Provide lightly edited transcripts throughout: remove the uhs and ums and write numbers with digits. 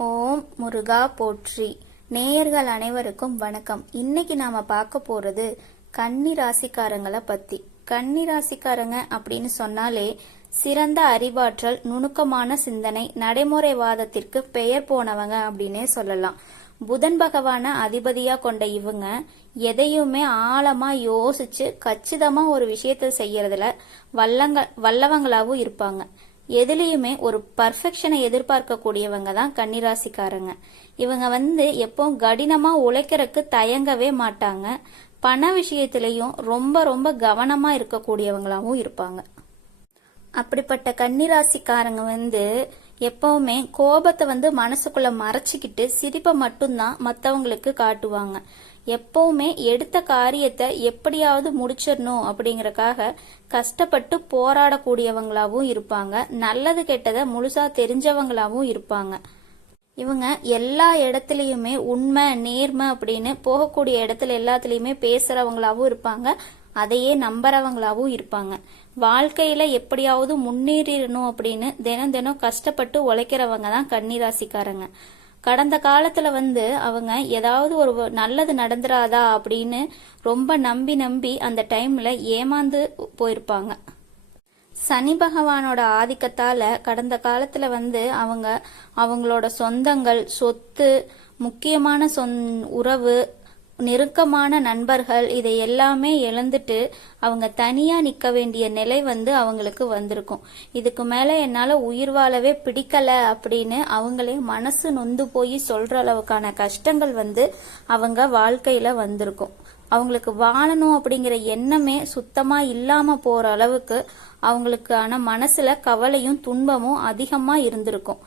ஓம் முருகா போற்றி. நேயர்கள் அனைவருக்கும் வணக்கம். இன்னைக்கு நாம பார்க்க போறது கன்னி ராசிக்காரங்களை பத்தி. கன்னி ராசிக்காரங்க அப்படின்னு சொன்னாலே சிறந்த அறிவாற்றல், நுணுக்கமான சிந்தனை, நடைமுறைவாதத்திற்கு பெயர் போனவங்க அப்படின்னே சொல்லலாம். புதன் பகவான அதிபதியா கொண்ட இவங்க எதையுமே ஆழமா யோசிச்சு கச்சிதமா ஒரு விஷயத்த செய்யறதுல வல்லவங்களாவும் இருப்பாங்க. எதுலயுமே ஒரு பர்ஃபெக்ஷனை எதிர்பார்க்கக்கூடியவங்க தான் கன்னிராசிக்காரங்க. இவங்க எப்போ கடினமா உழைக்கிறதுக்கு தயங்கவே மாட்டாங்க. பண விஷயத்திலையும் ரொம்ப ரொம்ப கவனமா இருக்கக்கூடியவங்களாவும் இருப்பாங்க. அப்படிப்பட்ட கன்னிராசிக்காரங்க எப்பவுமே கோபத்தை மனசுக்குள்ள மறைச்சிக்கிட்டு சிரிப்பை மட்டும்தான் மற்றவங்களுக்கு காட்டுவாங்க. எப்பவுமே எடுத்த காரியத்தை எப்படியாவது முடிச்சிடணும் அப்படிங்கறக்காக கஷ்டப்பட்டு போராடக்கூடியவங்களாவும் இருப்பாங்க. நல்லது கெட்டதை முழுசா தெரிஞ்சவங்களாவும் இருப்பாங்க. இவங்க எல்லா இடத்துலயுமே உண்மை, நேர்மை அப்படின்னு போகக்கூடிய இடத்துல எல்லாத்துலயுமே பேசுறவங்களாவும் இருப்பாங்க. அதையே நம்புறவங்களாவும் இருப்பாங்க. வாழ்க்கையில எப்படியாவது முன்னேறிடணும் அப்படின்னு தினம் தினம் கஷ்டப்பட்டு உழைக்கிறவங்க தான் கன்னிராசிக்காரங்க. கடந்த காலத்துல அவங்க ஏதாவது ஒரு நல்லது நடந்துராதா அப்படின்னு ரொம்ப நம்பி நம்பி அந்த டைம்ல ஏமாந்து போயிருப்பாங்க. சனி பகவானோட ஆதிக்கத்தால கடந்த காலத்துல அவங்க அவங்களோட சொந்தங்கள், சொத்து, முக்கியமான உறவு, நெருக்கமான நண்பர்கள் இதை எல்லாமே இழந்துட்டு அவங்க தனியா நிக்க வேண்டிய நிலை அவங்களுக்கு வந்திருக்கும். இதுக்கு மேல என்னால உயிர் வாழவே பிடிக்கல அப்படின்னு அவங்களே மனசு நொந்து போய் சொல்ற அளவுக்கான கஷ்டங்கள் அவங்க வாழ்க்கையில வந்திருக்கும். அவங்களுக்கு வாழணும் அப்படிங்கிற எண்ணமே சுத்தமா இல்லாம போற அளவுக்கு அவங்களுக்கான மனசுல கவலையும் துன்பமும் அதிகமா இருந்திருக்கும்.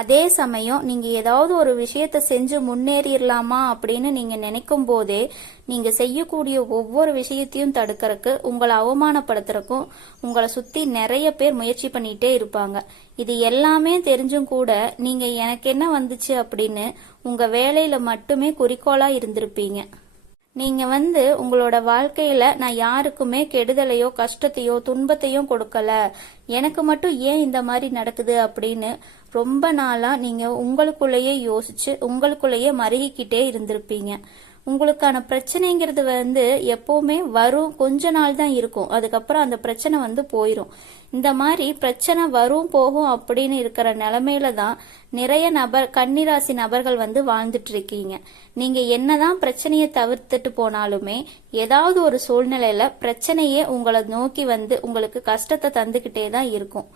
அதே சமயம் நீங்க ஏதாவது ஒரு விஷயத்த செஞ்சு முன்னேறிடலாமா அப்படின்னு நீங்க நினைக்கும் போதே நீங்க செய்யக்கூடிய ஒவ்வொரு விஷயத்தையும் தடுக்கிறதுக்கு, உங்களை அவமானப்படுத்துறதுக்கும் உங்களை சுத்தி நிறைய பேர் முயற்சி பண்ணிட்டே இருப்பாங்க. இது எல்லாமே தெரிஞ்சும் கூட நீங்க எனக்கு என்ன வந்துச்சு அப்படின்னு உங்க வேலையில மட்டுமே குறிக்கோளா இருந்திருப்பீங்க. நீங்க உங்களோட வாழ்க்கையில நான் யாருக்குமே கெடுதலையோ கஷ்டத்தையோ துன்பத்தையும் கொடுக்கல, எனக்கு மட்டும் ஏன் இந்த மாதிரி நடக்குது அப்படின்னு ரொம்ப நாளா நீங்க உங்களுக்குள்ளேயே யோசிச்சு உங்களுக்குள்ளேயே மருகிக்கிட்டே இருந்திருப்பீங்க. உங்களுக்கான பிரச்சனைங்கிறது எப்பவுமே வரும், கொஞ்ச நாள் தான் இருக்கும். அதுக்கப்புறம் அந்த பிரச்சனை போயிரும். இந்த மாதிரி பிரச்சனை வரும் போகும் அப்படின்னு இருக்கிற நிலைமையில தான் நிறைய கன்னிராசி நபர்கள் வாழ்ந்துட்டு இருக்கீங்க. நீங்க என்னதான் பிரச்சனையை தவிர்த்துட்டு போனாலுமே ஏதாவது ஒரு சூழ்நிலையில பிரச்சனையே உங்களை நோக்கி உங்களுக்கு கஷ்டத்தை தந்துகிட்டே தான் இருக்கும்.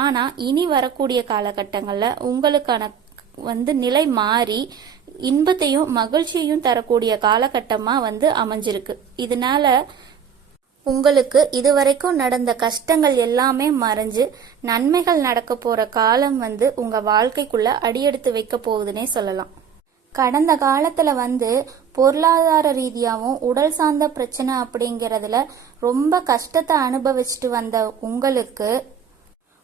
ஆனா இனி வரக்கூடிய காலகட்டங்கள்ல உங்களுக்கான நிலை மாறி இன்பத்தையும் மகிழ்ச்சியையும் தரக்கூடிய காலகட்டமா அமைஞ்சிருக்கு. இதனால உங்களுக்கு இதுவரைக்கும் நடந்த கஷ்டங்கள் எல்லாமே மறைஞ்சு நன்மைகள் நடக்க போற காலம் உங்க வாழ்க்கைக்குள்ள அடியெடுத்து வைக்க போகுதுன்னே சொல்லலாம். கடந்த காலத்துல பொருளாதார ரீதியாவும் உடல் சார்ந்த பிரச்சனை அப்படிங்கறதுல ரொம்ப கஷ்டத்தை அனுபவிச்சுட்டு வந்த உங்களுக்கு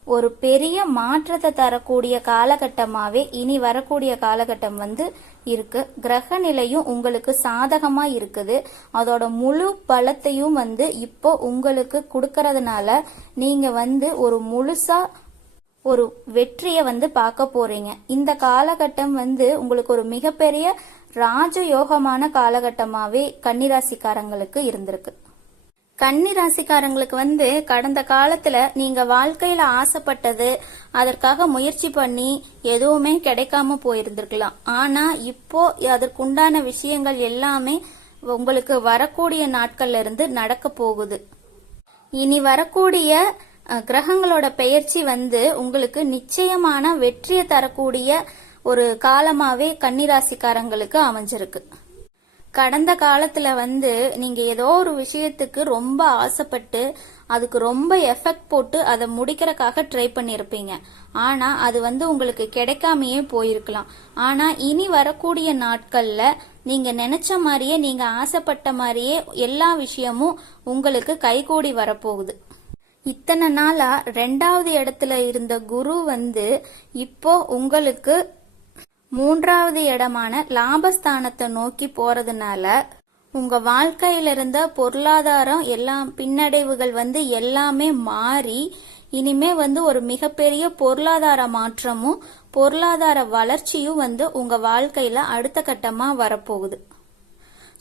ஒரு பெரிய மாற்றத்தை தரக்கூடிய காலகட்டமாவே இனி வரக்கூடிய காலகட்டம் இருக்கு. கிரக நிலையும் உங்களுக்கு சாதகமா இருக்குது. அதோட முழு பலத்தையும் இப்போ உங்களுக்கு கொடுக்கறதுனால நீங்க ஒரு முழுசா ஒரு வெற்றியை பார்க்க போறீங்க. இந்த காலகட்டம் உங்களுக்கு ஒரு மிகப்பெரிய ராஜயோகமான காலகட்டமாவே கன்னிராசிக்காரங்களுக்கு இருந்திருக்கு. கன்னி ராசிக்காரங்களுக்கு கடந்த காலத்துல நீங்க வாழ்க்கையில ஆசைப்பட்டது, அதற்காக முயற்சி பண்ணி எதுவுமே கிடைக்காம போயிருந்திருக்கலாம். ஆனா இப்போ அதற்குண்டான விஷயங்கள் எல்லாமே உங்களுக்கு வரக்கூடிய நாட்கள்ல இருந்து நடக்க போகுது. இனி வரக்கூடிய கிரகங்களோட பெயர்ச்சி உங்களுக்கு நிச்சயமான வெற்றியை தரக்கூடிய ஒரு காலமாவே கன்னிராசிக்காரங்களுக்கு அமைஞ்சிருக்கு. கடந்த காலத்துல நீங்க ஏதோ ஒரு விஷயத்துக்கு ரொம்ப ஆசைப்பட்டு அதுக்கு ரொம்ப எஃபெக்ட் போட்டு அதை முடிக்கிறதுக்காக ட்ரை பண்ணிருப்பீங்க. ஆனா அது உங்களுக்கு கிடைக்காமையே போயிருக்கலாம். ஆனா இனி வரக்கூடிய நாட்கள்ல நீங்க நினைச்ச மாதிரியே, நீங்க ஆசைப்பட்ட மாதிரியே எல்லா விஷயமும் உங்களுக்கு கைகூடி வரப்போகுது. இத்தனை நாளா 2வது இடத்துல இருந்த குரு இப்போ உங்களுக்கு 3வது இடமான லாபஸ்தானத்தை நோக்கி போறதுனால உங்க வாழ்க்கையில இருந்த பொருளாதாரம் எல்லாம் பின்னடைவுகள் எல்லாமே மாறி இனிமே ஒரு மிகப்பெரிய பொருளாதார மாற்றமும் பொருளாதார வளர்ச்சியும் வந்து உங்க வாழ்க்கையில அடுத்த கட்டமா வரப்போகுது.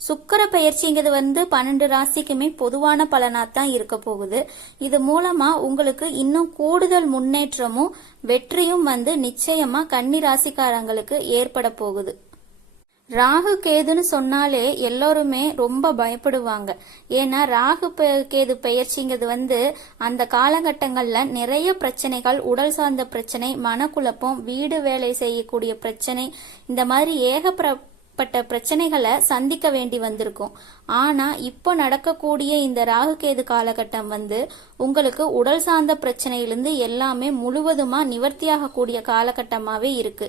சுக்கிர பெயர்ச்சிங்கிறது வந்து 12 ராசிக்குமே பொதுவான பலனாத்தான் இருக்க போகுது. இது மூலமா உங்களுக்கு இன்னும் கூடுதல் முன்னேற்றமும் வெற்றியும் வந்து நிச்சயமா கன்னி ராசிக்காரங்களுக்கு ஏற்பட போகுது. ராகு கேதுன்னு சொன்னாலே எல்லாருமே ரொம்ப பயப்படுவாங்க. ஏன்னா ராகு கேது பெயர்ச்சிங்கிறது வந்து அந்த காலகட்டங்கள்ல நிறைய பிரச்சனைகள், உடல் சார்ந்த பிரச்சனை, மனக்குழப்பம், வீடு வேலை செய்யக்கூடிய பிரச்சனை, இந்த மாதிரி ஏகப்பட்ட பிரச்சனைகளை சந்திக்க வேண்டி வந்திருக்கும். ஆனா இப்போ நடக்கக்கூடிய இந்த ராகு கேது காலகட்டம் வந்து உங்களுக்கு உடல் சார்ந்த பிரச்சனையிலிருந்து எல்லாமே முழுவதுமா நிவர்த்தியாகக்கூடிய காலகட்டமாவே இருக்கு.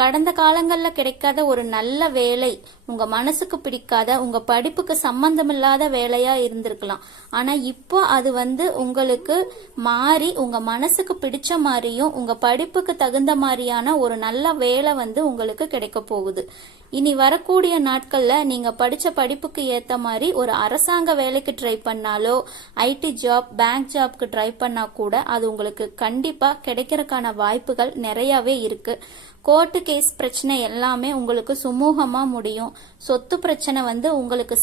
கடந்த காலங்கள்ல கிடைக்காத ஒரு நல்ல வேலை, உங்க மனசுக்கு பிடிக்காத, உங்க படிப்புக்கு சம்பந்தமில்லாத வேலையா இருந்திருக்கலாம். ஆனா இப்போ அது வந்து உங்களுக்கு மாறி உங்க மனசுக்கு பிடிச்ச மாதிரியும் உங்க படிப்புக்கு தகுந்த மாதிரியான ஒரு நல்ல வேலை வந்து உங்களுக்கு கிடைக்க போகுது. இனி வரக்கூடிய நாட்கள்ல நீங்க படிச்ச படிப்புக்கு ஏத்த மாதிரி ஒரு அரசாங்க வேலைக்கு ட்ரை பண்ணாலோ, ஐடி ஜாப், பேங்க் ஜாப்க்கு ட்ரை பண்ணா கூட அது உங்களுக்கு கண்டிப்பா கிடைக்கிறதுக்கான வாய்ப்புகள் நிறையவே இருக்கு. கோர்ட்டு கேஸ் பிரச்சனை எல்லாமே உங்களுக்கு சுமூகமா முடியும். சொத்து பிரச்சனை வந்து உங்களுக்கு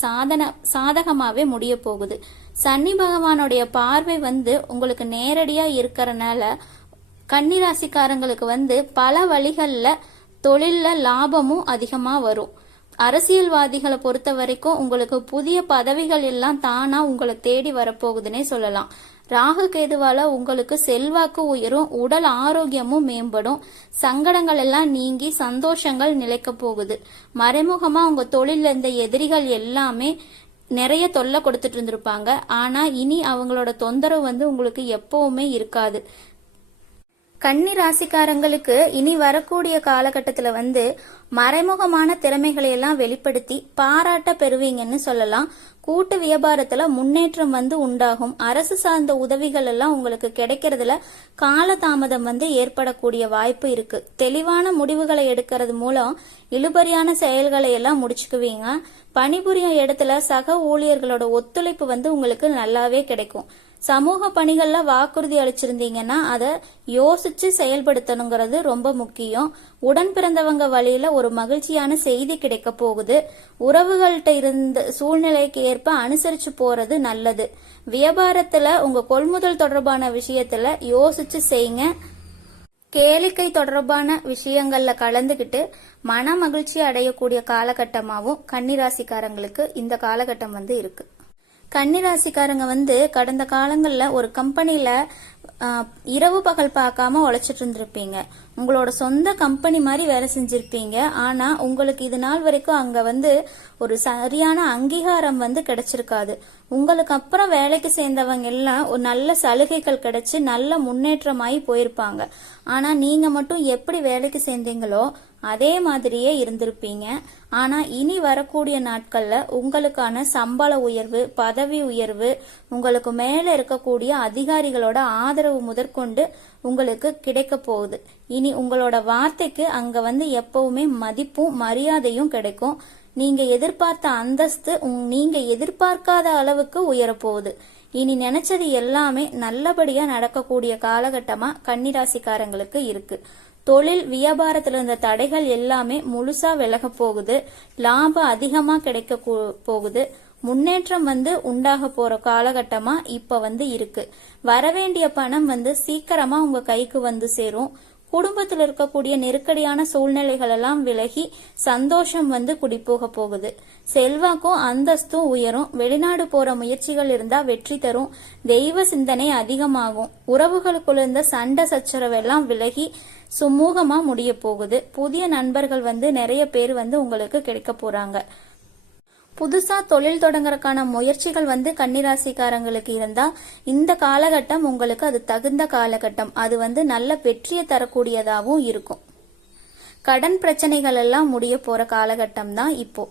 சாதகமாவே முடிய போகுது. சனி பகவானுடைய பார்வை வந்து உங்களுக்கு நேரடியா இருக்கறனால கன்னிராசிக்காரங்களுக்கு வந்து பல வழிகள்ல தொழில்ல லாபமும் அதிகமா வரும். அரசியல்வாதிகளை பொறுத்த வரைக்கும் உங்களுக்கு புதிய பதவிகள் எல்லாம் தானா உங்களை தேடி வரப்போகுதுன்னே சொல்லலாம். ராகு கேதுவால உங்களுக்கு செல்வாக்கு உயரும், உடல் ஆரோக்கியமும் மேம்படும், சங்கடங்கள் எல்லாம் நீங்கி சந்தோஷங்கள் நிலைக்க போகுது. மறைமுகமா உங்க தொழில இருந்த எதிரிகள் எல்லாமே நிறைய தொல்லை கொடுத்துட்டு இருந்திருப்பாங்க. ஆனா இனி அவங்களோட தொந்தரவு வந்து உங்களுக்கு எப்பவுமே இருக்காது. கன்னி ராசிக்காரங்களுக்கு இனி வரக்கூடிய காலகட்டத்துல வந்து மறைமுகமான திறமைகளை எல்லாம் வெளிப்படுத்தி பாராட்ட பெறுவீங்கன்னு சொல்லலாம். கூட்டு வியாபாரத்துல முன்னேற்றம் வந்து உண்டாகும். அரசு சார்ந்த உதவிகள் எல்லாம் உங்களுக்கு கிடைக்கிறதுல காலதாமதம் வந்து ஏற்படக்கூடிய வாய்ப்பு இருக்கு. தெளிவான முடிவுகளை எடுக்கிறது மூலம் இழுபறியான செயல்களை எல்லாம் முடிச்சுக்குவீங்க. பணிபுரியும் இடத்துல சக ஊழியர்களோட ஒத்துழைப்பு வந்து உங்களுக்கு நல்லாவே கிடைக்கும். சமூக பணிகள்ல வாக்குறுதி அளிச்சிருந்தீங்கன்னா அதை யோசிச்சு செயல்படுத்தணுங்கிறது ரொம்ப முக்கியம். உடன் பிறந்தவங்க வழியில ஒரு மகிழ்ச்சியான செய்தி கிடைக்க போகுது. உறவுகள்கிட்ட இருந்த சூழ்நிலைக்கு ஏற்ப அனுசரிச்சு போறது நல்லது. வியாபாரத்துல உங்க கொள்முதல் தொடர்பான விஷயத்துல யோசிச்சு செய்யுங்க. கேளிக்கை தொடர்பான விஷயங்கள்ல கலந்துகிட்டு மன மகிழ்ச்சி அடையக்கூடிய காலகட்டமாவும் கன்னிராசிக்காரங்களுக்கு இந்த காலகட்டம் வந்து இருக்கு. கன்னிராசிக்காரங்க வந்து கடந்த காலங்கள்ல ஒரு கம்பெனில இரவு பகல் பார்க்காம உழைச்சிட்டு இருந்திருப்பீங்க. உங்களோட சொந்த கம்பெனி மாதிரி வேலை செஞ்சிருப்பீங்க. ஆனா உங்களுக்கு இது நாள் வரைக்கும் அங்க வந்து ஒரு சரியான அங்கீகாரம் வந்து கிடைச்சிருக்காது. உங்களுக்கு அப்புறம் வேலைக்கு சேர்ந்தவங்க எல்லாம் ஒரு நல்ல சலுகைகள் கிடைச்சு நல்ல முன்னேற்றமாயி போயிருப்பாங்க. ஆனா நீங்க மட்டும் எப்படி வேலைக்கு சேர்ந்தீங்களோ அதே மாதிரியே இருந்திருப்பீங்க. ஆனா இனி வரக்கூடிய நாட்கள்ல உங்களுக்கான சம்பள உயர்வு, பதவி உயர்வு, உங்களுக்கு மேல இருக்கக்கூடிய அதிகாரிகளோட ஆதரவு முதற்கொண்டு உங்களுக்கு கிடைக்க போகுது. இனி உங்களோட வார்த்தைக்கு அங்க வந்து எப்பவுமே மதிப்பும் மரியாதையும் கிடைக்கும். நீங்க எதிர்பார்த்த அந்தஸ்து நீங்க எதிர்பார்க்காத அளவுக்கு உயரப்போகுது. இனி நினைச்சது எல்லாமே நல்லபடியா நடக்கக்கூடிய காலகட்டமா கன்னிராசிக்காரங்களுக்கு இருக்கு. தொழில் வியாபாரத்துல இருந்த தடைகள் எல்லாமே முழுசா விலக போகுது. லாபம் அதிகமா கிடைக்க போகுது. முன்னேற்றம் வந்து உண்டாக போற காலகட்டமா இப்ப வந்து இருக்கு. வரவேண்டிய பணம் வந்து சீக்கிரமா உங்க கைக்கு வந்து சேரும். குடும்பத்தில் இருக்கக்கூடிய நெருக்கடியான சூழ்நிலைகள் எல்லாம் விலகி சந்தோஷம் வந்து குடிபோக போகுது. செல்வாக்கும் அந்தஸ்தும் உயரும். வெளிநாடு போற முயற்சிகள் இருந்தா வெற்றி தரும். தெய்வ சிந்தனை அதிகமாகும். உறவுகளுக்குள்ள இருந்த சண்டை சச்சரவெல்லாம் விலகி சுமூகமா முடிய போகுது. புதிய நண்பர்கள் வந்து நிறைய பேர் வந்து உங்களுக்கு கிடைக்க போறாங்க. புதுசா தொழில் தொடங்குறதுக்கான முயற்சிகள் வந்து கன்னிராசிக்காரங்களுக்கு இருந்தா இந்த காலகட்டம் உங்களுக்கு அது தகுந்த காலகட்டம். அது வந்து நல்ல வெற்றியை தரக்கூடியதாகவும் இருக்கும். கடன் பிரச்சனைகள் எல்லாம் முடிய போற காலகட்டம் தான் இப்போ.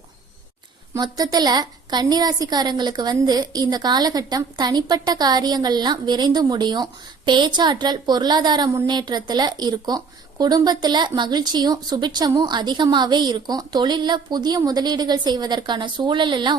மொத்தத்துல கன்னிராசிக்காரங்களுக்கு வந்து இந்த காலகட்டம் தனிப்பட்ட காரியங்கள்லாம் விரைந்து முடியும். பேச்சாற்றல் பொருளாதார முன்னேற்றத்துல இருக்கும். குடும்பத்துல மகிழ்ச்சியும் சுபிட்சமும் அதிகமாவே இருக்கும். தொழில்ல புதிய முதலீடுகள் செய்வதற்கான சூழல் எல்லாம்